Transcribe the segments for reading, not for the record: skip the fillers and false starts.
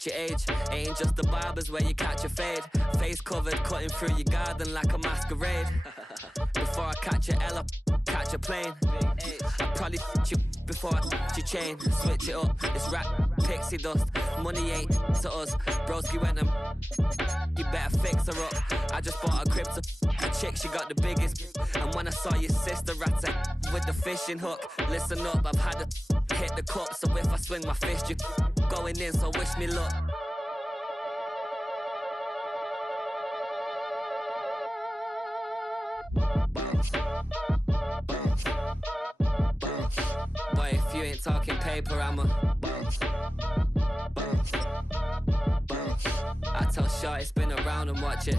match your age. Ain't just the barbers where you catch a fade. Face covered, cutting through your garden like a masquerade. Before I catch a L, I catch a plane. I probably you before I your chain. Switch it up, it's rap, pixie dust. Money ain't to us. Broski went and you better fix her up. I just bought a crib to a chick, she got the biggest. And when I saw your sister at with the fishing hook, listen up, I've had to hit the cup. So if I swing my fist, you going in, so wish me luck. Boy, if you ain't talking paper, I'm a I tell Shorty spin around and watch it.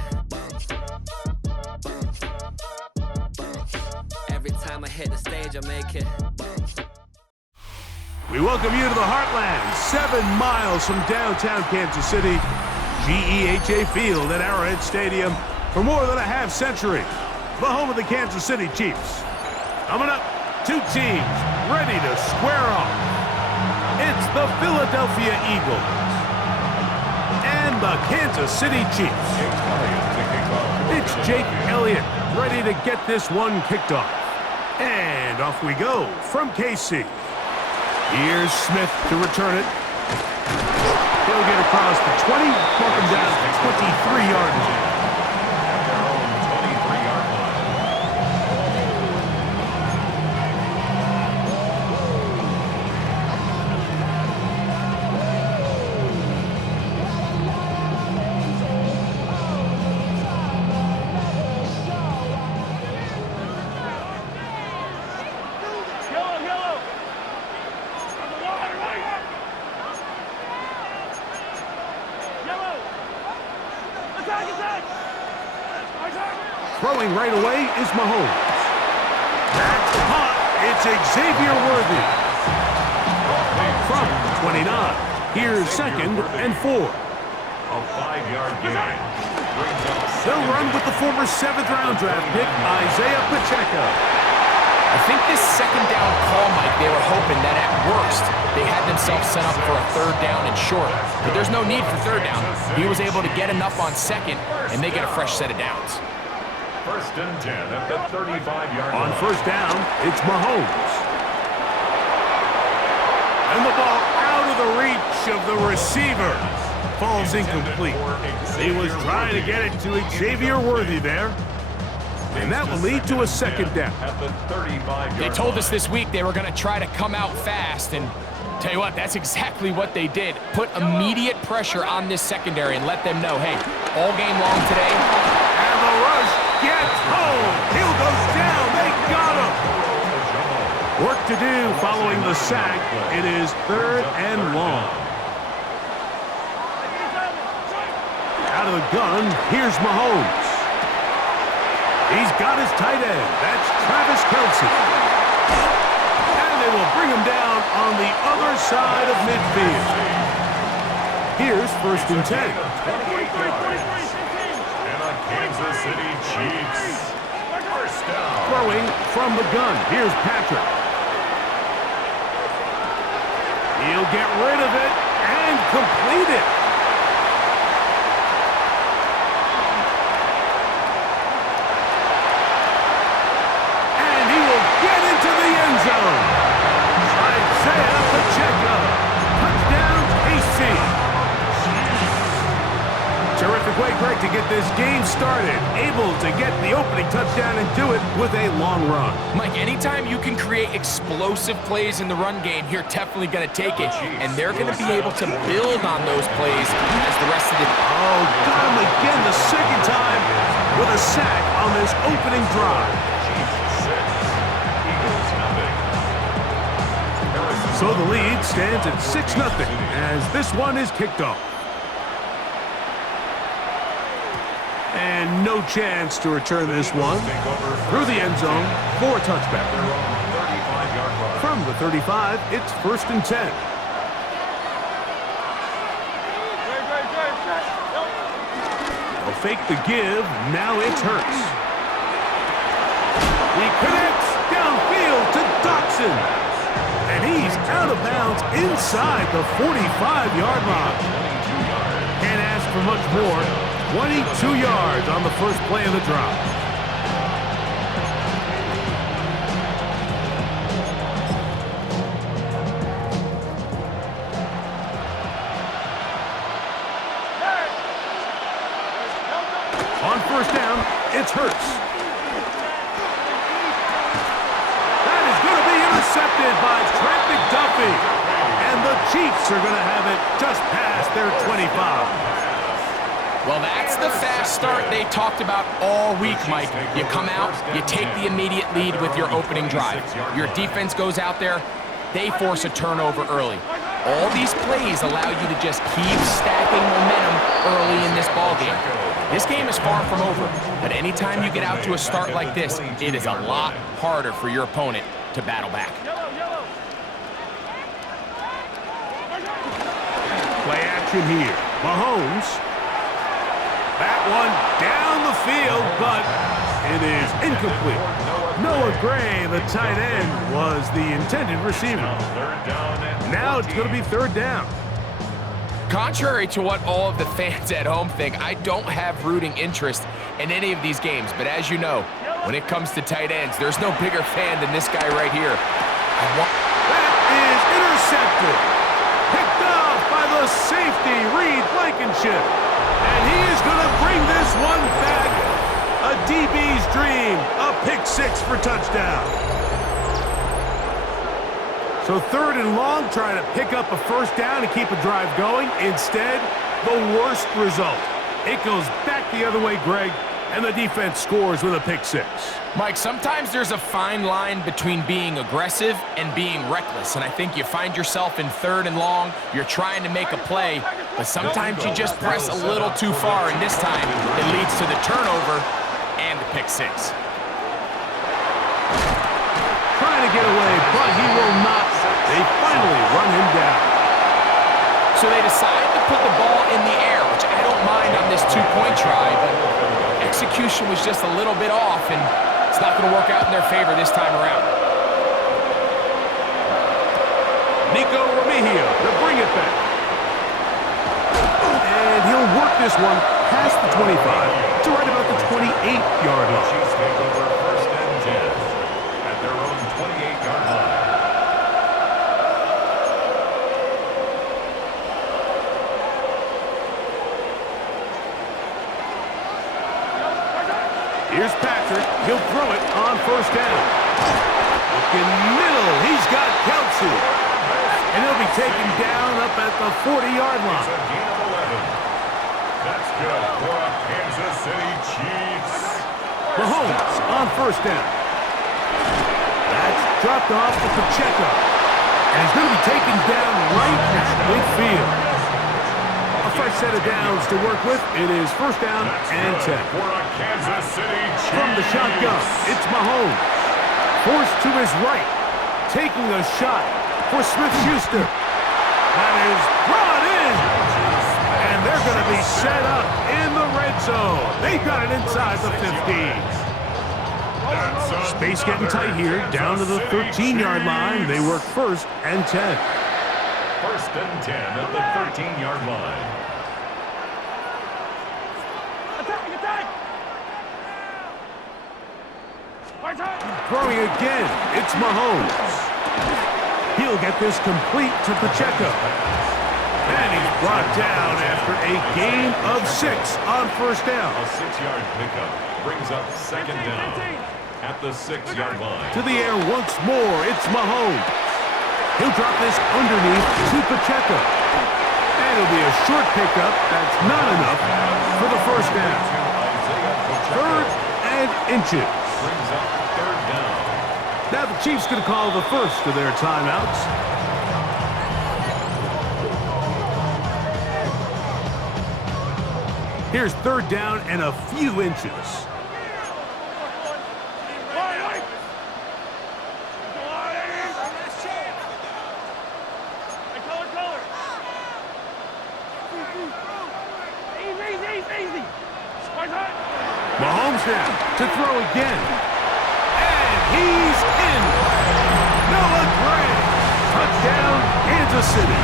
Every time I hit the stage, I make it. We welcome you to the Heartland, 7 miles from downtown Kansas City. GEHA Field at Arrowhead Stadium for more than a half-century. The home of the Kansas City Chiefs. Coming up, 2 teams ready to square off. It's the Philadelphia Eagles and the Kansas City Chiefs. It's Jake Elliott ready to get this one kicked off. And off we go from KC. Here's Smith to return it. He'll get across the 20, walk him down to the 23-yard line. Throwing right away is Mahomes. That's caught. It's Xavier Worthy. From 29. Here's 2nd and 4. A 5-yard gain. They'll run with the former 7th-round draft pick, Isaiah Pacheco. I think this 2nd down call, Mike, they were hoping that at worst they had themselves set up for a 3rd down and short. But there's no need for 3rd down. He was able to get enough on 2nd, and they get a fresh set of downs. 1st and 10 at the 35-yard line. On 1st down, it's Mahomes. And the ball out of the reach of the receiver. Falls incomplete. He was trying to get it to Xavier Worthy there. And that will lead to a 2nd down. At the 35-yard They told us this week they were going to try to come out fast, and tell you what, that's exactly what they did. Put immediate pressure on this secondary and let them know, hey, all game long today. And the rush gets home. Hill goes down. They got him. Work to do following the sack. It is 3rd and long. Out of the gun, here's Mahomes. He's got his tight end. That's Travis Kelce. And they will bring him down on the other side of midfield. Here's 1st and 10. And the Kansas City Chiefs. 1st down. Throwing from the gun. Here's Patrick. He'll get rid of it and complete it. Isaiah Pacheco. Touchdown, KC. Terrific way, Greg, to get this game started. Able to get the opening touchdown and do it with a long run. Mike, anytime you can create explosive plays in the run game, you're definitely going to take it. And they're going to be able to build on those plays as the rest of the... Oh, got him again the 2nd time with a sack on this opening drive. So the lead stands at 6-0 as this one is kicked off. And no chance to return this one. Through the end zone for a touchback. From the 35, it's 1st and 10. They'll fake the give. Now it's Hurts. He connects downfield to Dotson. And he's out of bounds inside the 45-yard line. for much more. 22 yards on the first play of the drop. On first down, it's Hurts. That is going to be intercepted by Trent McDuffie. And the Chiefs are going to have it just past their 25. Well, that's the fast start they talked about all week, Mike. You come out, you take the immediate lead with your opening drive. Your defense goes out there, they force a turnover early. All these plays allow you to just keep stacking momentum early in this ballgame. This game is far from over, but anytime you get out to a start like this, it is a lot harder for your opponent to battle back. Play action here. Mahomes. That one down the field, but it is incomplete. Noah Gray, the tight end, was the intended receiver. Now it's going to be third down. Contrary to what all of the fans at home think, I don't have rooting interest in any of these games. But as you know, when it comes to tight ends, there's no bigger fan than this guy right here. That is intercepted. Picked off by the safety, Reed Blankenship. And he is going to bring this one back. A DB's dream. A pick six for touchdown. So third and long, trying to pick up a first down and keep a drive going. Instead, the worst result. It goes back the other way, Greg, and the defense scores with a pick six. Mike, sometimes there's a fine line between being aggressive and being reckless, and I think you find yourself in third and long, you're trying to make a play, but sometimes you just press a little too far, and this time it leads to the turnover and the pick six. Trying to get away, but he will not. They finally run him down. So they decide to put the ball in the air, which I don't mind on this two-point try, but execution was just a little bit off, and it's not going to work out in their favor this time around. Nico Remigio to bring it back. And he'll work this one past the 25 to right about the 28-yard line. Chiefs take over first and 10 at their own 28-yard line. Here's Patrick. He'll throw it on first down. Looking middle. He's got Kelsey. And he'll be taken down up at the 40-yard line. It's a gain of 11. That's good for a Kansas City Chiefs. Mahomes on first down. That's dropped off to Pacheco. And he's going to be taken down right at midfield. A fresh set of downs to work with. It is first down and 10. For a Kansas City Chiefs. From the shotgun, it's Mahomes. Forced to his right. Taking a shot for Smith-Schuster. That is brought in. And they're going to be set up in the red zone. They've got it inside the 15. Space getting tight here. Down to the 13-yard line. They work first and 10. First and 10 at the 13-yard line. Throwing again, it's Mahomes. He'll get this complete to Pacheco. And he's brought down after a gain of 6 on first down. A 6-yard pickup brings up second down at the 6-yard line. To the air once more, it's Mahomes. He'll drop this underneath to Pacheco. And it'll be a short pickup. That's not enough for the first down. Third and inches. Brings up third down. Now the Chiefs going to call the first of their timeouts. Here's third down and a few inches. Mahomes now to throw again. And he's in. Noah Gray. Touchdown, Kansas City.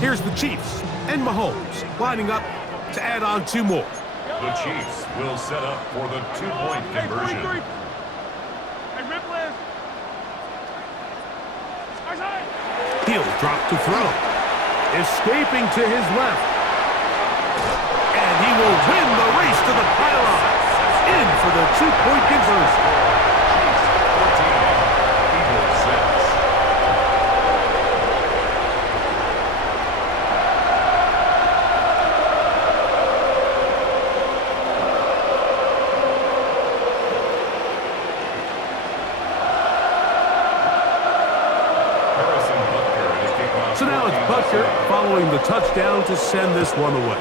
Here's the Chiefs and Mahomes lining up to add on 2 more. The Chiefs will set up for the 2-point conversion. He'll drop to throw. Escaping to his left. And he will win the race to the pylon. In for the 2-point conversion. Eagles 6. So now it's Butker following the touchdown to send this one away.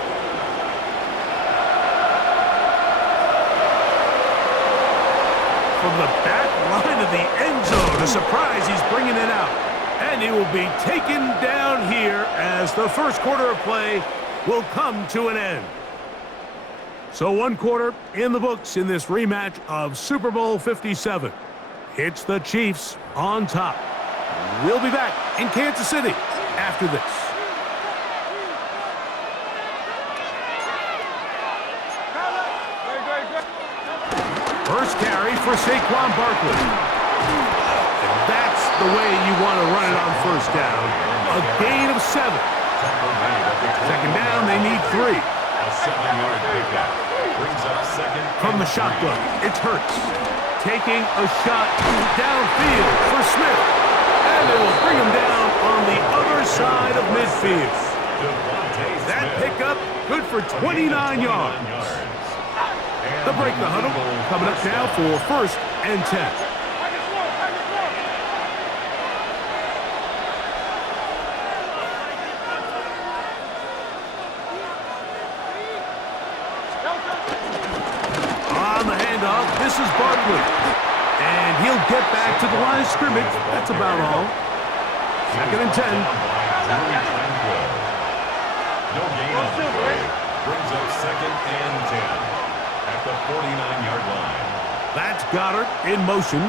From the back line of the end zone, a surprise, he's bringing it out. And he will be taken down here as the first quarter of play will come to an end. So 1 quarter in the books in this rematch of Super Bowl 57. It's the Chiefs on top. We'll be back in Kansas City after this. First carry for Saquon Barkley. And that's the way you want to run it on first down. A gain of 7. Second down, they need 3. A 7-yard pickup. Brings up second. From the shotgun, it's Hurts. Taking a shot downfield for Smith. And it will bring him down on the other side of midfield. That pickup, good for 29 yards. They'll break the huddle, coming up now for first and 10. On the handoff, this is Barkley. And he'll get back to the line of scrimmage. That's about all. Second and 10. No gain on the play. Brings up second and 10 at the 49-yard line. That's Goddard in motion.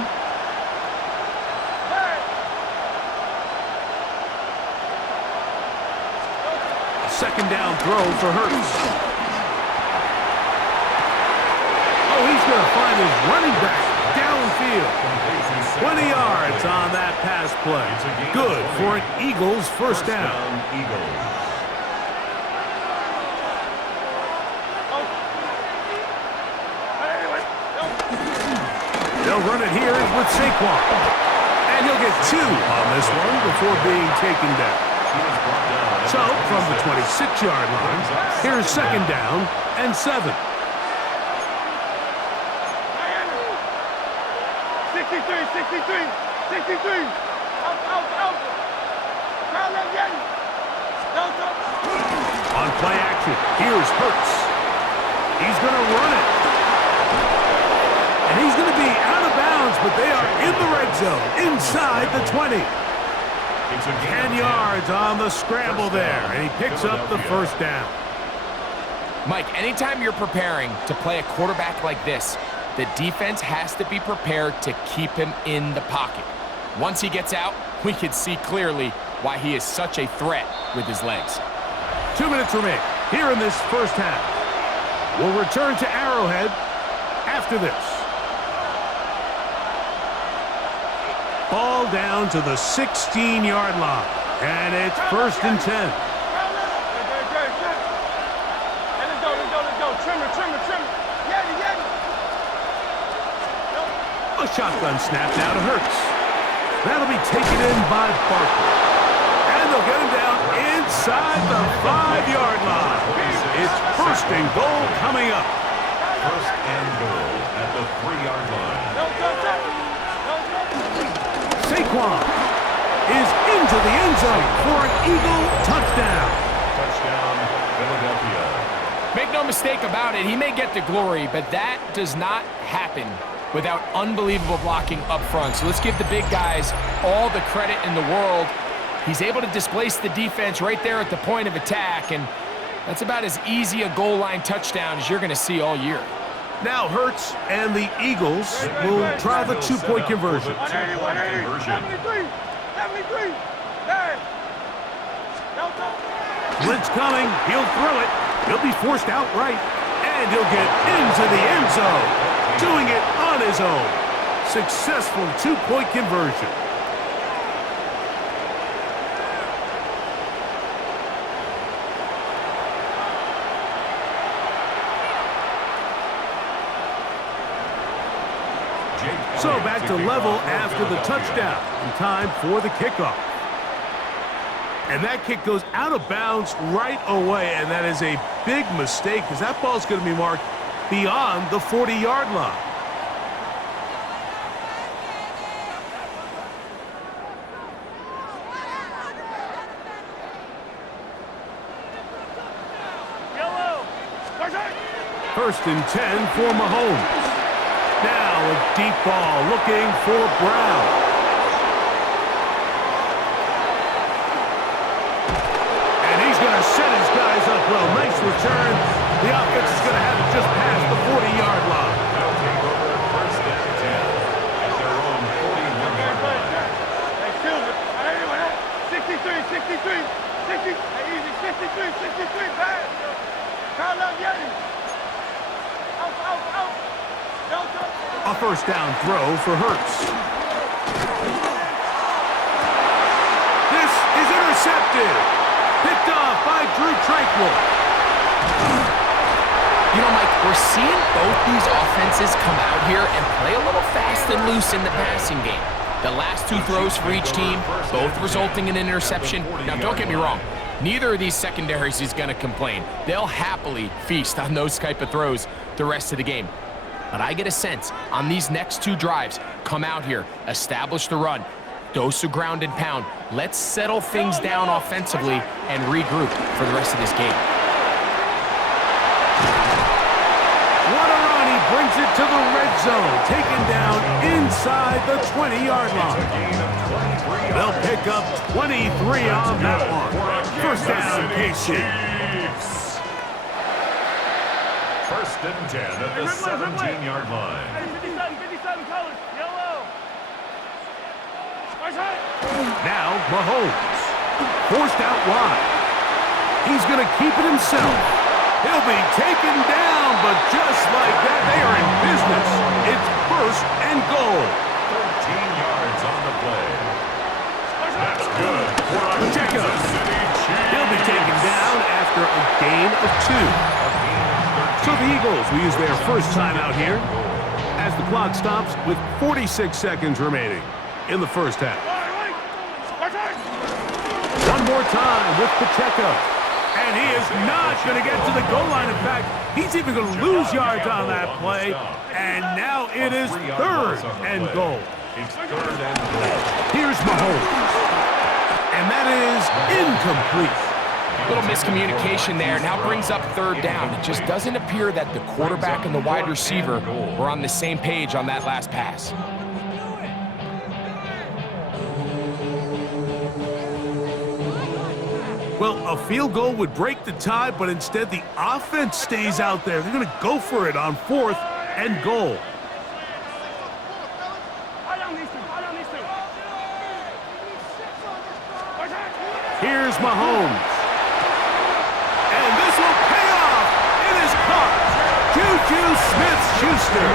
Second down throw for Hurts. Oh, he's going to find his running back downfield. 20 yards on that pass play. Good for an Eagles first down. Eagles. They'll run it here with Saquon. And he'll get 2 on this one before being taken down. So, from the 26-yard line, here's second down and 7. 63, 63. Out. On play action, here's Hurts. He's going to run it. And he's going to be out of bounds, but they are in the red zone, inside the 20. 10 yards on the scramble there, and he picks up the first down. Mike, anytime you're preparing to play a quarterback like this, the defense has to be prepared to keep him in the pocket. Once he gets out, we can see clearly why he is such a threat with his legs. 2 minutes remain here in this first half. We'll return to Arrowhead after this. Ball down to the 16-yard line, and it's first and 10. Let's go. Trim it. A shotgun snap now to Hurts. That'll be taken in by Barkley. And they'll get him down inside the 5-yard line. It's first and goal coming up. First and goal at the 3-yard line. Saquon is into the end zone for an Eagle touchdown. Touchdown, Philadelphia. Make no mistake about it, he may get the glory, but that does not happen without unbelievable blocking up front. So let's give the big guys all the credit in the world. He's able to displace the defense right there at the point of attack, and that's about as easy a goal line touchdown as you're going to see all year. Now Hurts and the Eagles will try the 2-point conversion. 73. Blitz coming. He'll throw it. He'll be forced outright. And he'll get into the end zone. Doing it on his own. Successful two-point conversion. So back to level after the touchdown. And time for the kickoff. And that kick goes out of bounds right away. And that is a big mistake because that ball's going to be marked beyond the 40-yard line. First and 10 for Mahomes. Now a deep ball looking for Brown. And he's going to set his guys up well. Nice return. The offense is going to have it just past the 40-yard line. They'll take over first and 10 at their own 41-yard line. Hey, Silver. Hey, 63, 60. Hey, easy. 63, pass. Call up Yeti. Out. A first down throw for Hurts. This is intercepted. Picked off by Drew Tranquil. You know, Mike, we're seeing both these offenses come out here and play a little fast and loose in the passing game. The last two throws for each team, both resulting in an interception. Now, don't get me wrong. Neither of these secondaries is going to complain. They'll happily feast on those type of throws the rest of the game. But I get a sense on these next two drives, come out here, establish the run, dose of ground and pound. Let's settle things down offensively and regroup for the rest of this game. What a run. He brings it to the red zone. Taken down inside the 20-yard line. They'll pick up 23 on that one. First down, KC. First and 10 at the 17-yard line. 57 colors, yellow. Now Mahomes. Forced out wide. He's going to keep it himself. He'll be taken down, but just like that, they are in business. It's first and goal. 13 yards on the play. That's good. Pacheco. He'll be taken down after a gain of 2. So the Eagles will use their first timeout here as the clock stops with 46 seconds remaining in the first half. One more time with Pacheco. And he is not going to get to the goal line. In fact, he's even going to lose yards on that play. And now it is third and goal. It's third and goal. Here's Mahomes. And that is incomplete. Little miscommunication there. Now brings up third down. It just doesn't appear that the quarterback and the wide receiver were on the same page on that last pass. Well, a field goal would break the tie, but instead the offense stays out there. They're going to go for it on fourth and goal. Here's Mahomes. And this will pay off. It is caught. Juju Smith-Schuster.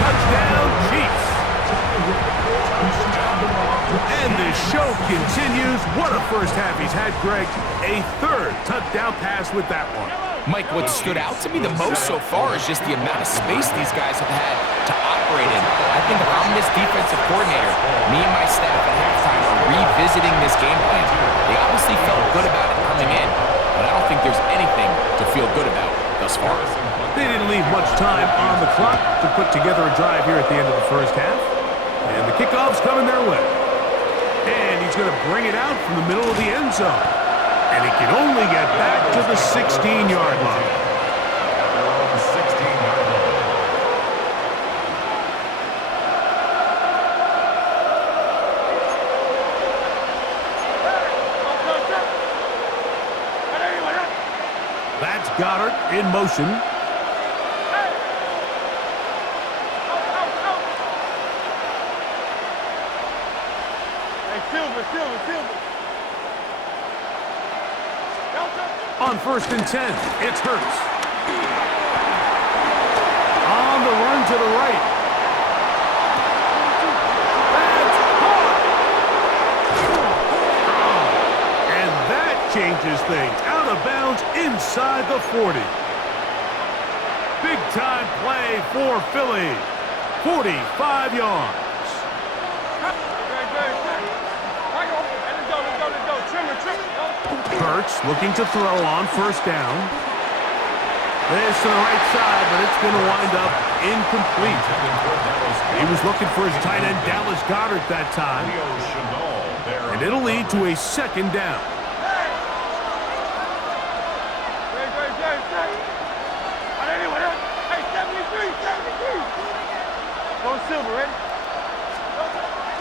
Touchdown, Chiefs. And the show continues. What a first half he's had, Greg. A third touchdown pass with that one. Mike, what stood out to me the most so far is just the amount of space these guys have had to operate in. I think if I'm this defensive coordinator, me and my staff at halftime are revisiting this game plan. They obviously felt good about it coming in, but I don't think there's anything to feel good about thus far. They didn't leave much time on the clock to put together a drive here at the end of the first half. And the kickoff's coming their way. And he's going to bring it out from the middle of the end zone. And he can only get back to the 16-yard line. The 16-yard line. That's Goddard in motion. Silver. On 1st and 10, it's Hurts. On the run to the right. That's caught! And that changes things. Out of bounds inside the 40. Big time play for Philly. 45 yards. Hurts looking to throw on 1st down. This to the right side, but it's going to wind up incomplete. He was looking for his tight end, Dallas Goedert, that time. And it'll lead to a 2nd down.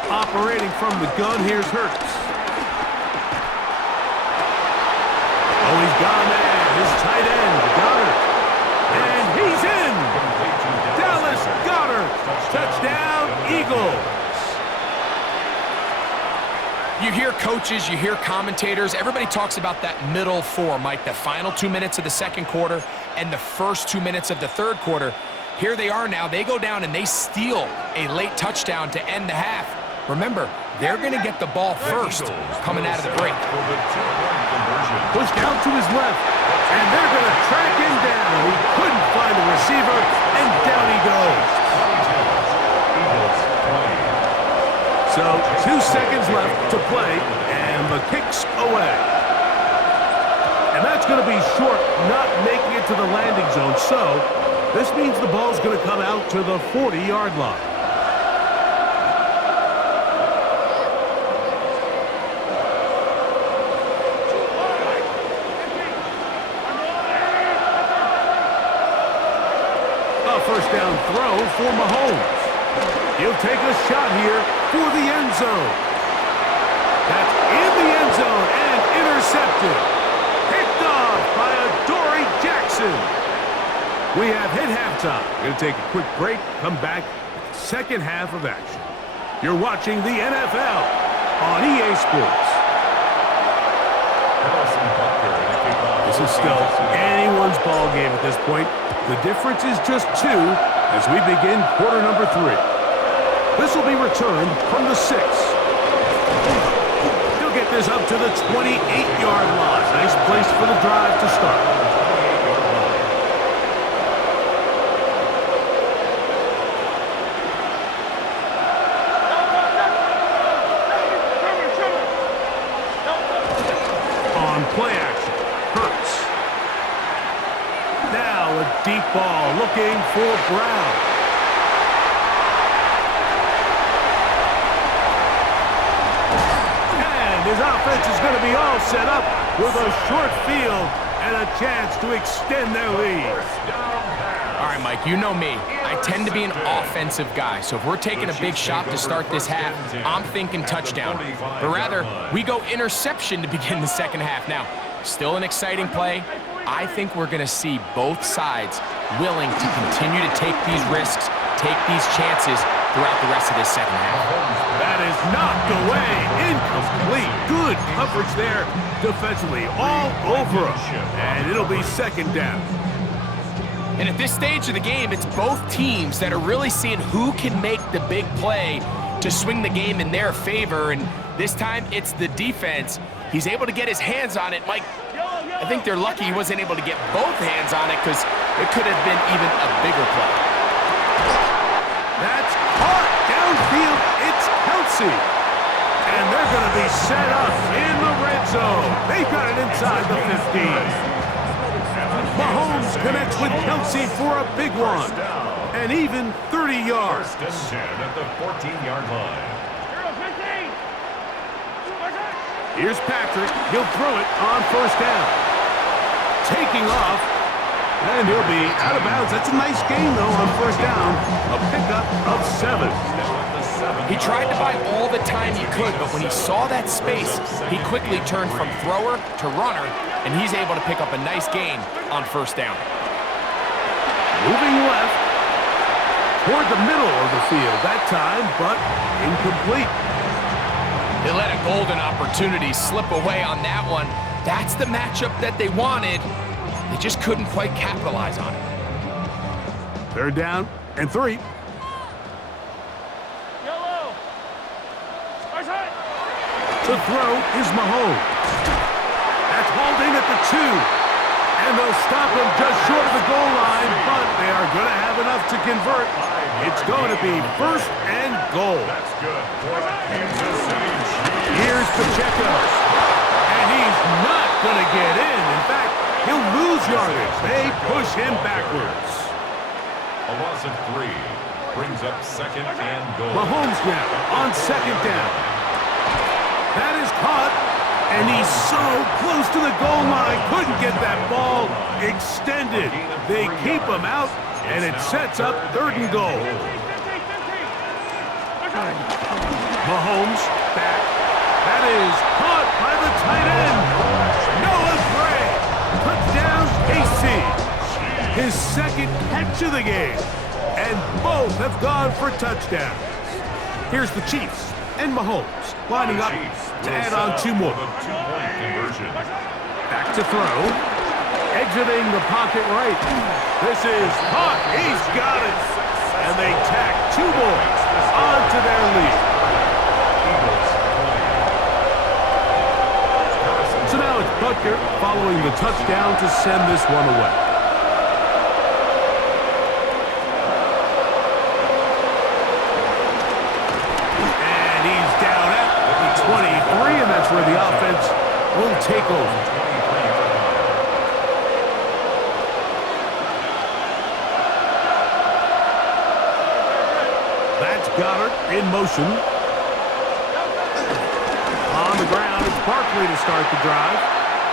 Operating from the gun, here's Hurts. Oh, he's gone there. His tight end, Goedert. And he's in. Dallas Goedert. Touchdown, Eagles. You hear coaches, you hear commentators. Everybody talks about that middle 4, Mike, the final 2 minutes of the 2nd quarter and the first 2 minutes of the 3rd quarter. Here they are now. They go down and they steal a late touchdown to end the half. Remember, they're going to get the ball first coming out of the break. Pushed out to his left, and they're going to track him down. He couldn't find the receiver, and down he goes. So 2 seconds left to play, and the kick's away. And that's going to be short, not making it to the landing zone. So this means the ball's going to come out to the 40-yard line. First down throw for Mahomes. He'll take a shot here for the end zone. That's in the end zone and intercepted. Picked off by Adoree Jackson. We have hit halftime. Going to take a quick break, come back, 2nd half of action. You're watching the NFL on EA Sports. This is still anyone's ball game at this point. The difference is just 2 as we begin quarter number 3. This will be returned from the 6. He'll get this up to the 28-yard line. Nice place for the drive to start. Play action. Hurts. Now a deep ball looking for Brown. And his offense is going to be all set up with a short field and a chance to extend their lead. All right, Mike, you know me. I tend to be an offensive guy, so if we're taking a big shot to start this half, I'm thinking touchdown. But rather, we go interception to begin the 2nd half. Now, still an exciting play. I think we're going to see both sides willing to continue to take these risks, take these chances throughout the rest of this 2nd half. That is knocked away. Incomplete. Good coverage there defensively. All over him. And it'll be 2nd down. And at this stage of the game, it's both teams that are really seeing who can make the big play to swing the game in their favor. And this time, it's the defense. He's able to get his hands on it. Mike, I think they're lucky he wasn't able to get both hands on it because it could have been even a bigger play. That's caught downfield. It's Kelsey. And they're going to be set up in the red zone. They've got it inside the 15. Mahomes connects with Kelsey for a big one. And even 30 yards. 1st and 10 at the 14-yard line. Here's Patrick. He'll throw it on 1st down. Taking off. And he'll be out of bounds. That's a nice gain, though, on 1st down. A pickup of 7. He tried to buy all the time he could, but when he saw that space, he quickly turned from thrower to runner, and he's able to pick up a nice gain on 1st down. Moving left toward the middle of the field that time, but incomplete. They let a golden opportunity slip away on that one. That's the matchup that they wanted. They just couldn't quite capitalize on it. 3rd down and 3. To throw is Mahomes. That's hauled in at the 2. And they'll stop him just short of the goal line, but they are going to have enough to convert. It's going to be 1st and goal. That's good for a Kansas City Chiefs. Here's Pacheco. And he's not going to get in. In fact, he'll lose yardage. They push him backwards. A loss of 3 brings up 2nd and goal. Mahomes now on 2nd down. That is caught, and he's so close to the goal line. Couldn't get that ball extended. They keep him out, and it sets up 3rd and goal. Mahomes back. That is caught by the tight end. Noah Gray. Touchdown, KC. His 2nd catch of the game. And both have gone for touchdowns. Here's the Chiefs and Mahomes lining up to add on 2 more. Back to throw. Exiting the pocket right. This is caught. He's got it. And they tack 2 more onto their lead. So now it's Butker following the touchdown to send this one away. And he's down at the 23, and that's where the offense will take over. That's Goddard in motion. On the ground, it's Barkley to start the drive.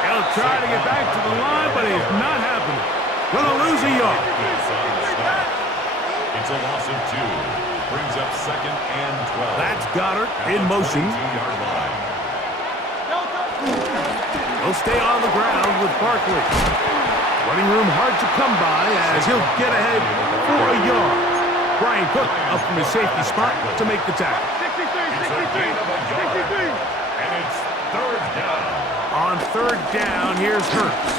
He'll try to get back to the line, but it's not happening. Gonna lose a yard. It's a loss of 2. Brings up 2nd and 12. That's Goddard in motion. He'll stay on the ground with Barkley. Running room hard to come by as he'll get ahead for a yard. Brian Cook up from his safety spot to make the tackle. 63. And it's 3rd down. On 3rd down, here's Hurts.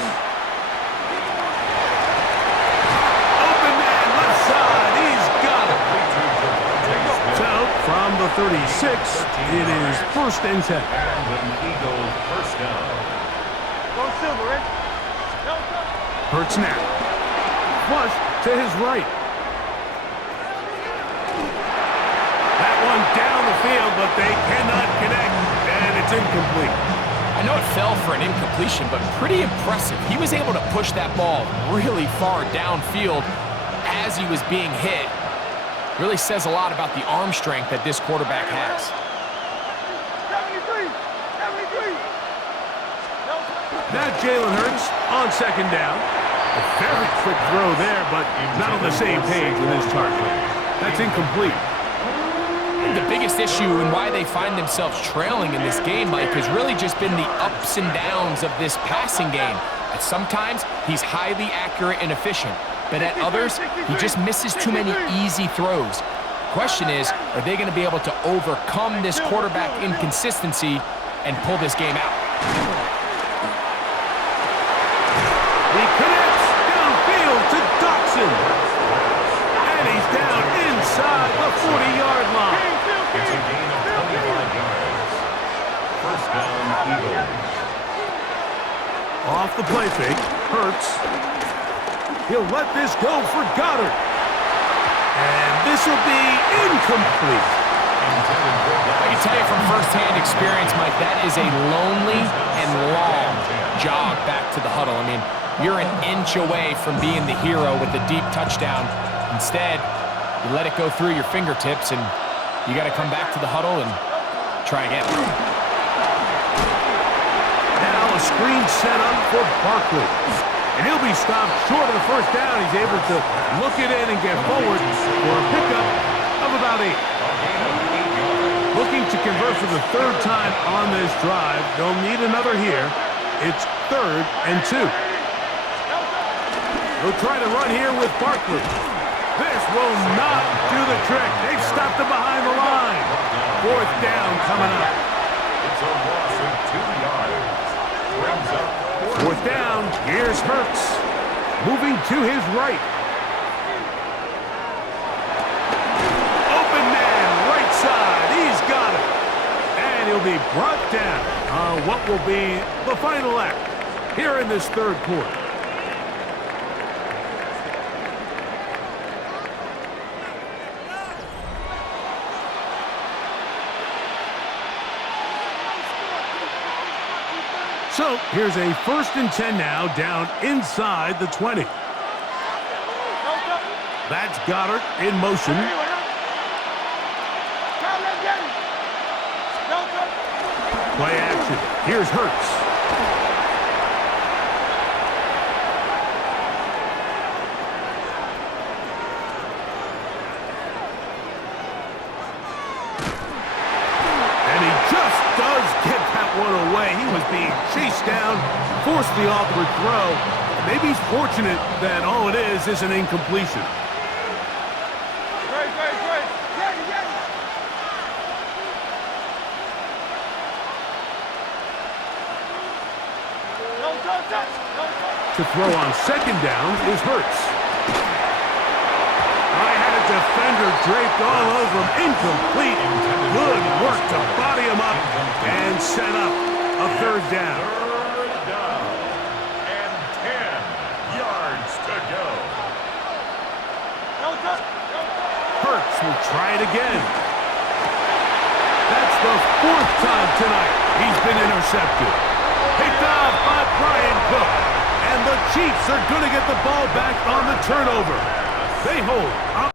Open man, left side, he's got it. So, from the 36, it is 1st and 10. And an Eagle 1st down. Go Silver, Rick. Hurts now. Flush to his right. That one down the field, but they cannot connect, and it's incomplete. I know it fell for an incompletion, but pretty impressive. He was able to push that ball really far downfield as he was being hit. Really says a lot about the arm strength that this quarterback has. 73. Now Jalen Hurts on 2nd down. A very quick throw there, but not on the same page with his target. That's incomplete. The biggest issue and why they find themselves trailing in this game, Mike, has really just been the ups and downs of this passing game. At sometimes, he's highly accurate and efficient, but at others, he just misses too many easy throws. Question is, are they going to be able to overcome this quarterback inconsistency and pull this game out? He connects downfield to Dotson. And he's down inside the 40-yard line. It's a gain of 25 yards. 1st down, Eagles. Off the play fake, Hurts. He'll let this go for Goddard. And this will be incomplete. I can tell you from firsthand experience, Mike, that is a lonely and long jog back to the huddle. I mean, you're an inch away from being the hero with a deep touchdown. Instead, you let it go through your fingertips, and you got to come back to the huddle and try again. Now a screen set up for Barkley. And he'll be stopped short of the 1st down. He's able to look it in and get forward for a pickup of about 8. Looking to convert for the 3rd time on this drive. They'll need another here. It's 3rd and 2. They'll try to run here with Barkley. This will not do the trick. They've stopped him behind the line. 4th down coming up. It's a loss of 2 yards. Brings up down. Here's Hurts. Moving to his right. Open man, right side. He's got it. And he'll be brought down on what will be the final act here in this third quarter. So here's a 1st and 10 now, down inside the 20. That's Goddard in motion. Play action. Here's Hurts. And he just does get that one away. He was being chased down, forced the awkward throw. Maybe he's fortunate that all it is an incompletion. To throw on 2nd down is Hurts. I had a defender draped all over him. Incomplete. Good work to body him up and set up a 3rd down. 3rd down and 10 yards to go. Hurts will try it again. That's the 4th time tonight he's been intercepted. Picked off by Brian Cook. And the Chiefs are going to get the ball back on the turnover. They hold up.